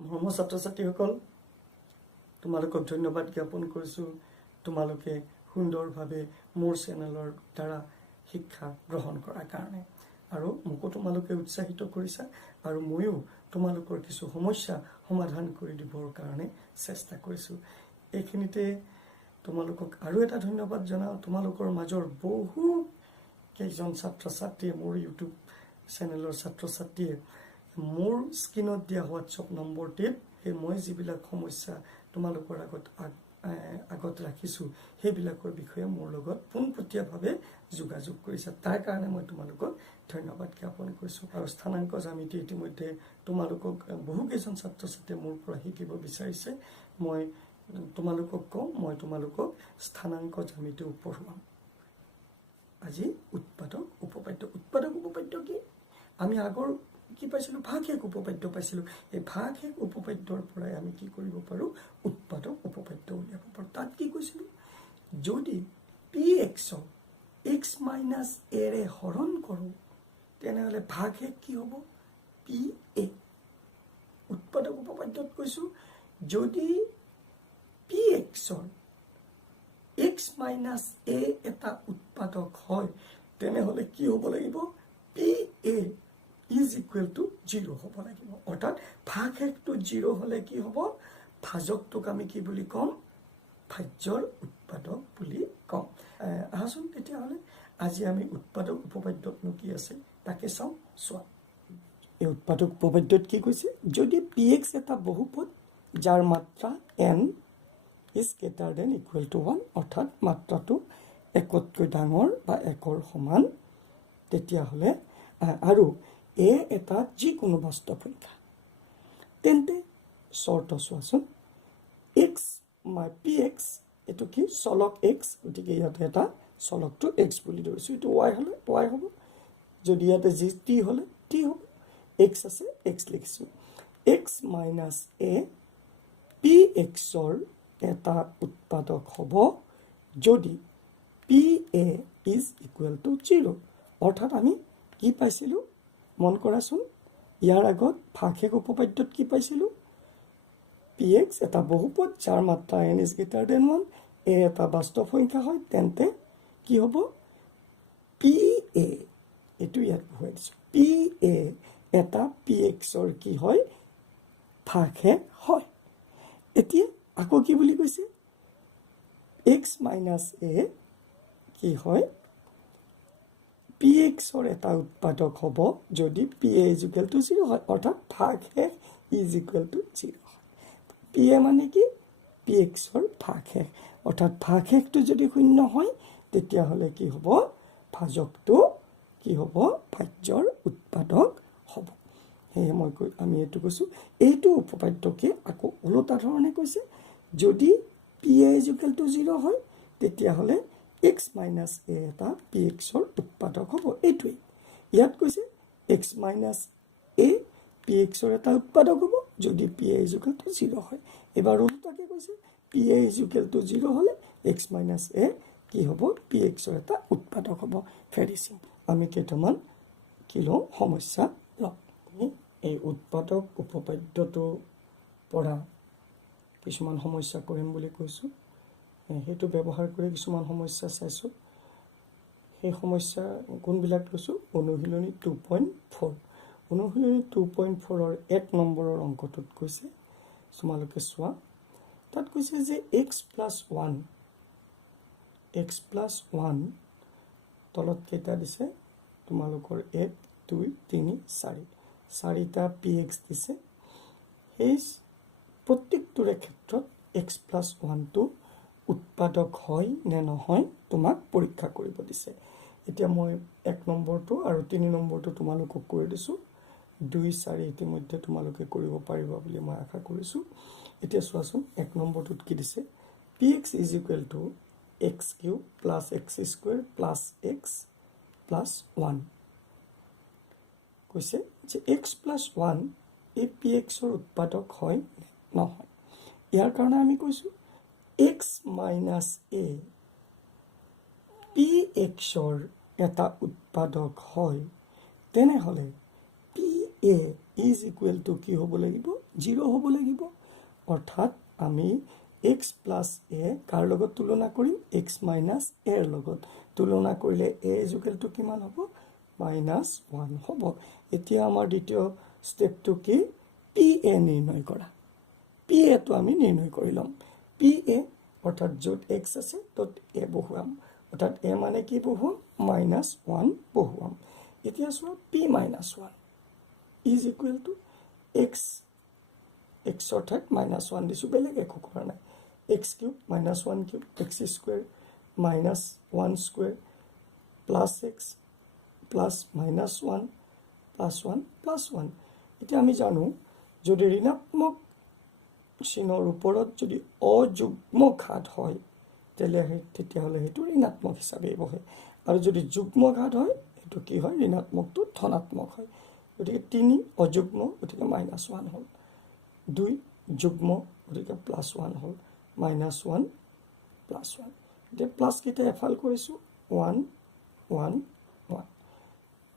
মৰমৰ ছাত্ৰ ছাত্ৰীসকল, তোমালোকক ধন্যবাদ জ্ঞাপন কৰিছোঁ। তোমালোকে সুন্দৰভাৱে মোৰ চেনেলৰ দ্বাৰা শিক্ষা গ্ৰহণ কৰাৰ কাৰণে আৰু মোকো তোমালোকে উৎসাহিত কৰিছা আৰু ময়ো তোমালোকৰ কিছু সমস্যা সমাধান কৰি দিবৰ কাৰণে চেষ্টা কৰিছোঁ। এইখিনিতে তোমালোকক আৰু এটা ধন্যবাদ জনাওঁ। তোমালোকৰ মাজৰ বহু কেইজন ছাত্ৰ ছাত্ৰীয়ে মোৰ ইউটিউব চেনেলৰ ছাত্ৰ ছাত্ৰীয়ে মোৰ স্ক্ৰীনত দিয়া হোৱাটছআপ নম্বৰটিত মই যিবিলাক সমস্যা তোমালোকৰ আগত ৰাখিছোঁ সেইবিলাকৰ বিষয়ে মোৰ লগত পোনপটীয়াভাৱে যোগাযোগ কৰিছে। তাৰ কাৰণে মই তোমালোকক ধন্যবাদ জ্ঞাপন কৰিছোঁ। আৰু স্থানাংক জ্যামিতি ইতিমধ্যে তোমালোকক বহুকেইজন ছাত্ৰ ছাত্ৰীয়ে মোৰ পৰা শিকিব বিচাৰিছে। মই তোমালোকক কওঁ, মই তোমালোকক স্থানাংক জ্যামিতিও পঢ়ুৱাম। আজি উৎপাদক উপপাদ্য। উৎপাদক উপপাদ্য কি? আমি আগৰ কি পাইছিলোঁ? ভাগশেষ উপপাদ্য পাইছিলোঁ। এই ভাগশেষ উপপাদ্যৰ পৰাই আমি কি কৰিব পাৰোঁ? উৎপাদক উপপাদ্য উলিয়াব পাৰোঁ। তাত কি কৈছিলোঁ? যদি পি এক্সক এক্স মাইনাছ এৰে হৰণ কৰোঁ তেনেহ'লে ভাগশেষ কি হ'ব? P A. উৎপাদক উপপাদ্যত কৈছোঁ যদি পি এক্সৰ এক্স মাইনাছ এ এটা উৎপাদক হয় তেনেহ'লে কি হ'ব লাগিব? P A is equal to 0 হ'ব লাগিব। অৰ্থাৎ ভাগশেষটো 0 হ'লে কি হ'ব? ভাজকটোক আমি কি বুলি ক'ম? ভাজ্যৰ উৎপাদক বুলি ক'ম। আহাচোন তেতিয়াহ'লে আজি আমি উৎপাদক উপপাদ্যতনো কি আছে তাকে চাওঁ। চোৱা, এই উৎপাদক উপপাদ্যত কি কৈছে? যদি পি এক্স এটা বহুপদ যাৰ মাত্ৰা n is greater than equal to 1, অৰ্থাৎ মাত্ৰাটো একতকৈ ডাঙৰ বা একৰ সমান, তেতিয়াহ'লে আৰু এ এটা যিকোনো বাস্তৱ সংখ্যা, তেন্তে চৰ্ত চোৱাচোন। এক্স পি এক্স এইটো কি? চলক এক্স। গতিকে ইয়াতে এটা চলকটো এক্স বুলি ধৰিছোঁ। এইটো ৱাই হ'লে ৱাই হ'ব। যদি ইয়াতে যি টি হ'লে টি হ'ব। এক্স আছে, এক্স লিখিছোঁ। এক্স মাইনাছ এ পি এক্সৰ এটা উৎপাদক হ'ব যদি P A is equal to 0। অৰ্থাৎ আমি কি পাইছিলোঁ? মন কৰাচোন, ইয়াৰ আগত ভাগশেষ উপপাদ্যত কি পাইছিলোঁ? পি এক্স এটা বহুপদ যাৰ মাত্ৰা n ইজ গ্ৰেটাৰ দেন 1, এ এটা বাস্তৱ সংখ্যা হয়, তেন্তে কি হ'ব? পি এ, এইটো ইয়াত বহুৱাই দিছোঁ, পি এ এটা পি এক্সৰ কি হয়? ভাগশেষ হয়। এতিয়া আকৌ কি বুলি কৈছে? এক্স মাইনাছ এ কি হয়? পি এক্সৰ এটা উৎপাদক হ'ব যদি P A is equal to 0 হয়। অৰ্থাৎ ভাগশেষ ইজ ইকুৱেল টু 0 হয়। পি এ মানে কি? পি এক্সৰ ভাগশেষ। অৰ্থাৎ ভাগশেষটো যদি 0 হয় তেতিয়াহ'লে কি হ'ব? ভাজকটো কি হ'ব? ভাজ্যৰ উৎপাদক হ'ব। সেয়ে আমি এইটো কৈছোঁ। এইটো উপপাদ্যকে আকৌ ওলোটা ধৰণে কৈছে, যদি P A is equal to 0 হয় তেতিয়াহ'লে এক্স মাইনাছ এ এটা পি এক্সৰ উৎপাদক হ'ব। এইটোৱেই ইয়াত কৈছে এক্স মাইনাছ এ পি এক্সৰ এটা উৎপাদক হ'ব যদি P A is equal to 0 হয়। এবাৰ ওলোটাকে কৈছে P A is equal to 0 হ'লে এক্স মাইনাছ এ কি হ'ব? পি এক্সৰ এটা উৎপাদক হ'ব। Very simple. আমি কেইটামান কি লওঁ? সমস্যা লওঁ। এই উৎপাদক উপপাদ্যটো পঢ়া কিছুমান সমস্যা কৰিম বুলি কৈছোঁ। সেইটো ব্যৱহাৰ কৰি কিছুমান সমস্যা চাইছোঁ। সেই সমস্যা কোনবিলাক লৈছোঁ? অনুশীলনী 2.4। অনুশীলনী 2.4ৰ 1 নম্বৰৰ অংকটোত কৈছে, তোমালোকে চোৱা। তাত কৈছে যে এক্স প্লাছ 1 তলত কেইটা দিছে? তোমালোকৰ 1 2 3 4 চাৰিটা পি এক্স দিছে। সেই প্ৰত্যেকটোৰে ক্ষেত্ৰত এক্স প্লাছ 1টো উৎপাদক হয় নে নহয় তোমাক পৰীক্ষা কৰিব দিছে। এতিয়া মই 1 নম্বৰটো আৰু 3 নম্বৰটো তোমালোকক কৰি দিছোঁ। 2 4 ইতিমধ্যে তোমালোকে কৰিব পাৰিবা বুলি মই আশা কৰিছোঁ। এতিয়া চোৱাচোন 1 নম্বৰটোত কি দিছে? P x is equal to x cube plus x square plus x plus 1। কৈছে যে এক্স প্লাছ 1 এই পি এক্সৰ উৎপাদক হয় নহয়। ইয়াৰ কাৰণে আমি কৈছোঁ এক্স মাইনাছ এ পি এক্সৰ এটা উৎপাদক হয় তেনেহ'লে P A is equal to কি হ'ব লাগিব 0 হ'ব লাগিব অৰ্থাৎ আমি x প্লাছ a কাৰ লগত তুলনা কৰিম x মাইনাছ a ৰ লগত তুলনা কৰিলে a ইজ ইকুৱেল টু কিমান হ'ব -1 হ'ব এতিয়া আমাৰ দ্বিতীয় ষ্টেপটো কি pa নিৰ্ণয় কৰা pa টো আমি নিৰ্ণয় কৰি লম pa অৰ্থাৎ য'ত x আছে তত a বহুৱাম অৰ্থাৎ a মানে কি বহুৱাম -1 বহুৱাম এতিয়া চোৱা p -1 is equal to x অৰ্থাৎ -1 দিছো বেলেগ একো কৰা নাই x cube -1 cube x square -1 square plus x plus -1 plus 1 plus 1 এতিয়া আমি জানো যদি ঋণাত্মক চিহ্নৰ ওপৰত যদি অযুগ্ম ঘাত হয় তেতিয়াহ'লে সেইটো ঋণাত্মক হিচাপে বহে আৰু যদি যুগ্ম ঘাত হয় সেইটো কি হয় ঋণাত্মকটো ধনাত্মক হয় গতিকে 3 অযুগ্ম গতিকে -1 হ'ল 2 যুগ্ম গতিকে +1 হ'ল -1 +1 এতিয়া প্লাছ কেইটা এফাল কৰিছো 1 1 1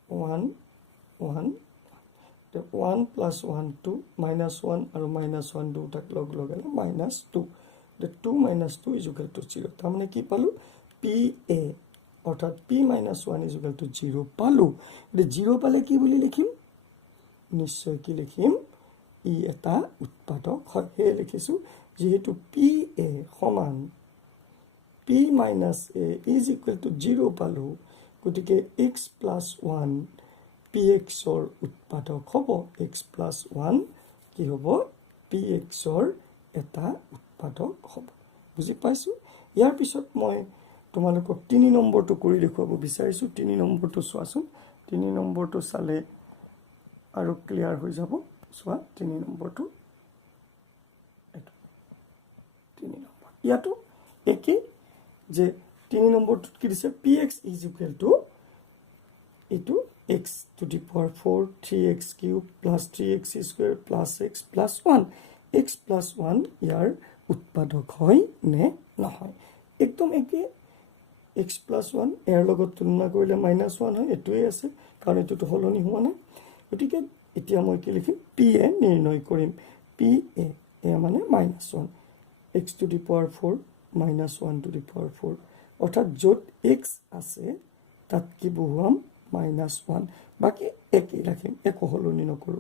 1 1 1 plus 1 2 -1 আৰু -1 দুটাক লগ লগালে -2 2 - 2 is equal to 0 তাৰমানে কি পালো pa অৰ্থাৎ p - 1 is equal to 0 পালো গতিকে 0 পালে কি বুলি লিখিম নিশ্চয় কি লিখিম ই এটা উৎপাদক হয় হে লিখিছো যেহেতু pa সমান p - a is equal to 0 পালো গতিকে x plus 1 px ৰ উৎপাদক হ'ব x plus 1 কি হ'ব px ৰ এটা উৎপাদক হ'ব বুজি পাইছো ইয়াৰ পিছত মই তোমালোকক 3 নম্বৰটো কৰি দেখুৱাব বিচাৰিছো 3 নম্বৰটো চোৱাচোন 3 নম্বৰটো চালে আৰু ক্লিয়াৰ হৈ যাব চোৱা 3 নম্বৰটো 3 নম্বৰ ইয়াতো একে যে 3 নম্বৰটোত কি দিছে px is equal to ইটো x to the power 4 3x cube plus 3x square plus x plus 1 x plus 1 ইয়াৰ উৎপাদক হয় নে নহয় একদম একে x plus 1 এৰ লগত তুলনা কৰিলে -1 হয় এটোই আছে কাৰণ এটোটো হলনি হোৱা নাই গতিকে এতিয়া মই কি লিখিম pa নিৰ্ণয় কৰিম pa এ মানে -1 x to the power 4 -1 to the power 4 অৰ্থাৎ য'ত x আছে তাত কি বহুৱাম -1 বাকি একই ৰাখিম একো হলনি নকৰো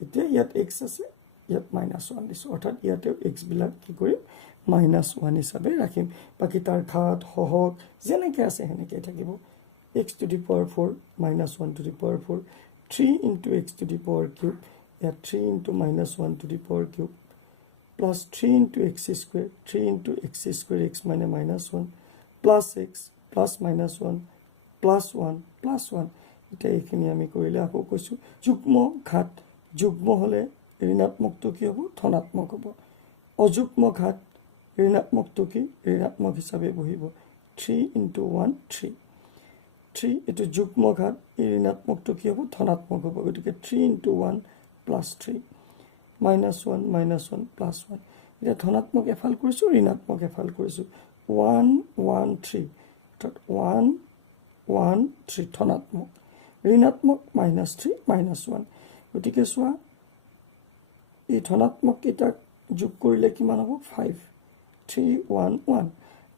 এতিয়া ইয়াত x আছে ইয়াত -1 দিছো অৰ্থাৎ ইয়াতে x বিলাক কি কৰিম -1 হিচাপে ৰাখিম বাকি তাৰ ঘাত হহক যেনেকৈ আছে হেনেকৈ থাকিব x to the power 4 -1 to the power 4 3 into x to the power cube ইয়াত 3 into -1 to the power cube plus 3 into x square 3 into x square x মানে -1 plus x plus -1 plus 1 plus 1 এটা এইখিনি আমি কৰিলে আকৌ কৈছো যুগ্ম ঘাত যুগ্ম হলে ঋণাত্মকটো কি হ'ব ধনাত্মক হ'ব অযুগ্ম ঘাত ঋণাত্মকটো কি ঋণাত্মক হিচাপে বহিব 3 into 1 3 3 এটো যুগ্ম ঘাত ঋণাত্মকটো কি হ'ব ধনাত্মক হ'ব গতিকে 3 into 1 plus 3 -1 -1 plus 1 এটা ধনাত্মক এফাল কৰিছো ঋণাত্মক এফাল কৰিছো 1 1 3 অৰ্থাৎ 1 1 3 ধনাত্মক ঋণাত্মক -3 -1 গতিকে চোৱা এই ধনাত্মক কেইটা যোগ কৰিলে কিমান হ'ব 5 3 1 1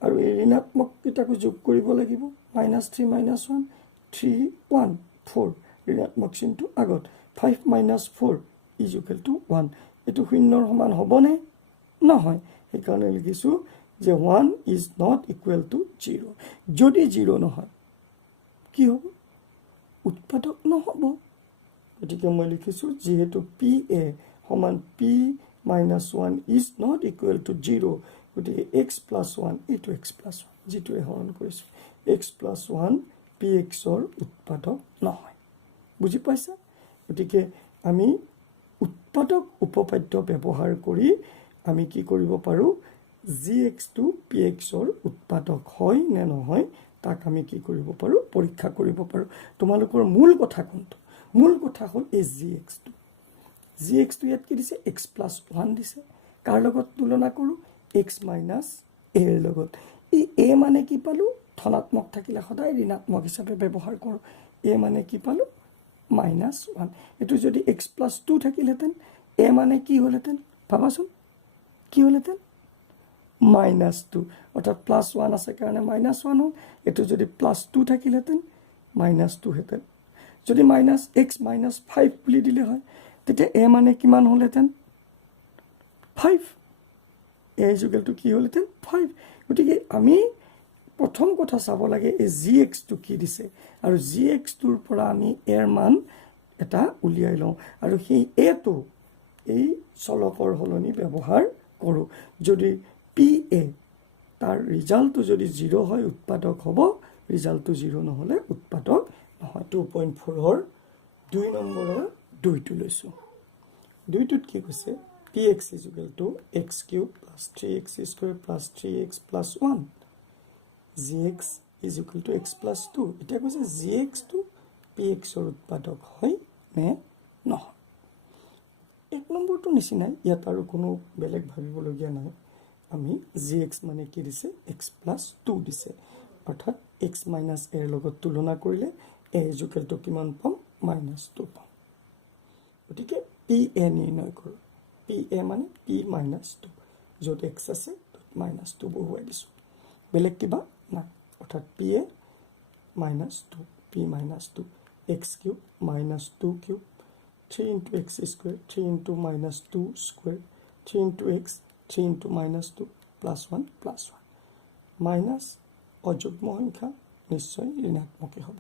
আৰু এই ঋণাত্মক কেইটাকো যোগ কৰিব লাগিব -3 -1 3 1 4 ঋণাত্মক চিহ্নটো আগত 5 - 4 is equal to 1 এটো শূন্যৰ সমান হ'বনে নহয় সেইকাৰণে লিখিছো যে 1 is not equal to 0 যদি 0 নহয় কি হ'ব উৎপাদক নহ'ব গতিকে মই লিখিছো যেহেতু pa সমান p - 1 is not equal to 0 গতিকে x plus 1 এইটো x plus 1 যেটো হৰণ কৰিছো x plus 1 px ৰ উৎপাদক নহয় বুজি পাইছা গতিকে আমি উৎপাদক উপপাদ্য ব্যৱহাৰ কৰি আমি কি কৰিব পাৰো gx টো px ৰ উৎপাদক হয় নে নহয় তাক আমি কি কৰিব পাৰো পৰীক্ষা কৰিব পাৰো তোমালোকৰ মূল কথা কোনটো মূল কথা হ'ল এই gx টো ইয়াত কি দিছে x plus 1 দিছে কাৰ লগত তুলনা কৰো x minus a ৰ লগত এই a মানে কি পালো ধনাত্মক থাকিলে সদায় ঋণাত্মক হিচাপে ব্যৱহাৰ কৰো a মানে কি পালো -1 এটো যদি x + 2 থাকিলেতেন a মানে কি হলতেন ভাবাচোন কি হলতেন -2 অর্থাৎ +1 আছে কাৰণে -1 হল এটো যদি +2 থাকিলেতেন -2 হেতেন যদি -x - 5 বুলি দিলে হয় তেতিয়া a মানে কিমান হলতেন 5 a = কি হলতেন 5 গতিকে আমি প্ৰথম কথা চাব লাগে এই gx টো কি দিছে আৰু gx টোৰ পৰা আমি এৰ মান এটা উলিয়াই লওঁ আৰু সেই a টো এই চলকৰ হলনি ব্যৱহাৰ কৰো যদি pa তাৰ ৰিজাল্টটো যদি 0 হয় উৎপাদক হ'ব ৰিজাল্টটো 0 নহলে উৎপাদক নহয় 2.4 ৰ 2 নম্বৰৰ 2 টো লৈছো 2 টোত কি কৈছে px = x³ + 3x² + 3x + 1 gx = x + 2 এটা কৈছে gx টো px ৰ উৎপাদক হয় নে নহয় এক নম্বৰটো নিচিনাই ইয়াত আৰু কোনো বেলেগ ভাবিবলগীয়া নাই আমি gx মানে কি দিছে x + 2 দিছে অৰ্থাৎ x - a ৰ লগত তুলনা কৰিলে a = কিমান পাম -2 পাম গতিকে pa নিৰ্ণয় কৰো pa মানে p - 2 য'ত x আছে তত -2 বহুৱাই দিছো বেলেগ কিবা না অৰ্থাৎ pa -2 p - 2 x³ - 2³ 3 × x² 3 × -2 square 3 × x 3 × -2 +1 +1 minus অযুগ্ম সংখ্যা নিশ্চয় ঋণাত্মকে হ'ব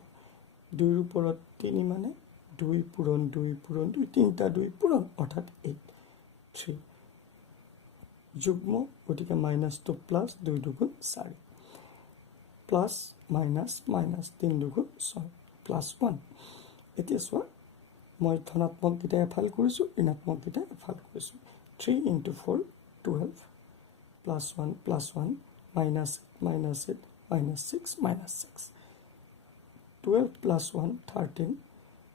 2 ৰ ওপৰত 3 মানে 2 পূৰণ 2 পূৰণ 2 তিনিটা 2 পূৰণ অৰ্থাৎ 8 3 যুগ্ম গতিকে -2 + 2 দুগুণ 4 প্লাস মাইনাস মাইনাস 3 দুগুণ 6 +1 এতিয়া চোৱা মই ধনাত্মক কেইটা এফাল কৰিছো ঋণাত্মক কেইটা এফাল কৰিছো 3 × 4 12 +1 +1 -8 -8 -6 -6 12 + 1 13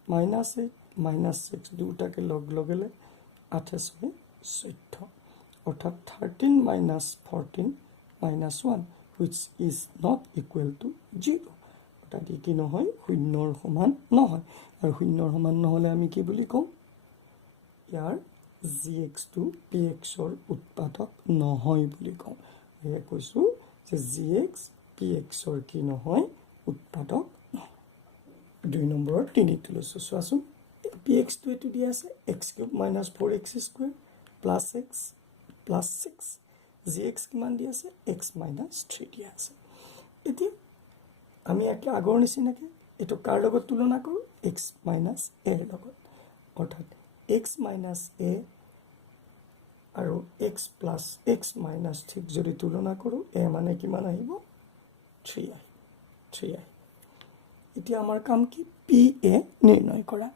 -8 -6 দুটাকে লগ লগালে 28 14 অৰ্থাৎ 13 - 14 -1 which is not equal to 0 অৰ্থাৎ কি নহয় শূন্যৰ সমান নহয় আৰু শূন্যৰ সমান নহলে আমি কি বুলি কম ইয়াৰ gx টো px ৰ উৎপাদক নহয় বুলি কম এয়া কৈছো যে gx px ৰ কি নহয় উৎপাদক নহয় 2 নম্বৰৰ 3 টো লৈছো চোৱাচোন px টো এটো দিয়া আছে x³ - 4x² + x + 6 gx কিমান দিয়া আছে x - 3 দিয়া আছে এতিয়া আমি একে আগৰ নিচিনাকে এটো কাৰ লগত তুলনা কৰো x - a ৰ লগত অৰ্থাৎ x - a আৰু x + x - ঠিক যদি তুলনা কৰো a মানে কিমান আহিব 3 আহিব 3 আহিব এতিয়া আমাৰ কাম কি pa নিৰ্ণয় কৰা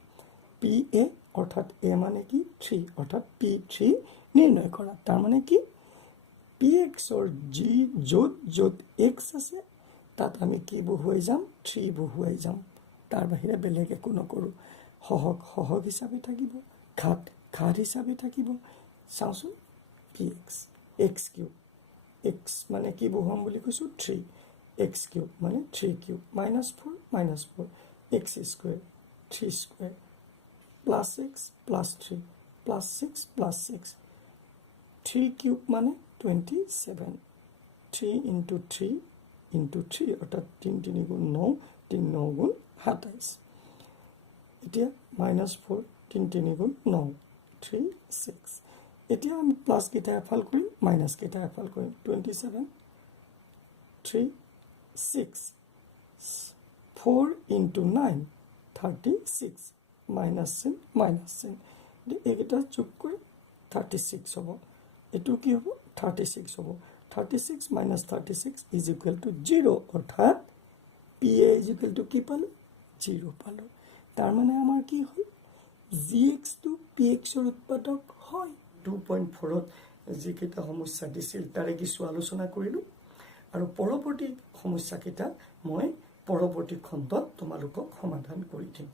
pa অৰ্থাৎ a মানে কি 3 অৰ্থাৎ p3 নিৰ্ণয় কৰা তাৰ মানে কি px ৰ যি য'ত x আছে তাত আমি কি বহুৱাই যাম 3 বহুৱাই যাম তাৰ বাহিৰে বেলেগ একো নকৰো সহগ হিচাপে থাকিব ঘাত হিচাপে থাকিব চাওচোন px x³ x মানে কি বহুৱাম বুলি কৈছো 3 x³ মানে 3³ -4 -4 x² 3² + x + 3 + 6 + 6 3³ মানে 27 3 × 3 × 3 অৰ্থাৎ 3 3 গুণ 9 3 9 গুণ 27 এতিয়া -4 3 3 গুণ 9 3 6 এতিয়া আমি প্লাস কেইটা এফাল কৰিম মাইনাস কেইটা এফাল কৰিম 27 3 6 4 × 9 36 মাইনাস চিন এইকেইটা যোগ কৰি 36 হ'ব এটো কি হ'ব 36 হ'ব 36 - 36 = 0 অৰ্থাৎ pa = কি পালো 0 পালো তাৰ মানে আমাৰ কি হয় gx টো px ৰ উৎপাদক হয় 2.4 ত যিকেইটা সমস্যা দিছিল তাৰে কিছু আলোচনা কৰিলো আৰু পৰৱৰ্তী সমস্যা কেইটা মই পৰৱৰ্তী খণ্ডত তোমালোকক সমাধান কৰি দিম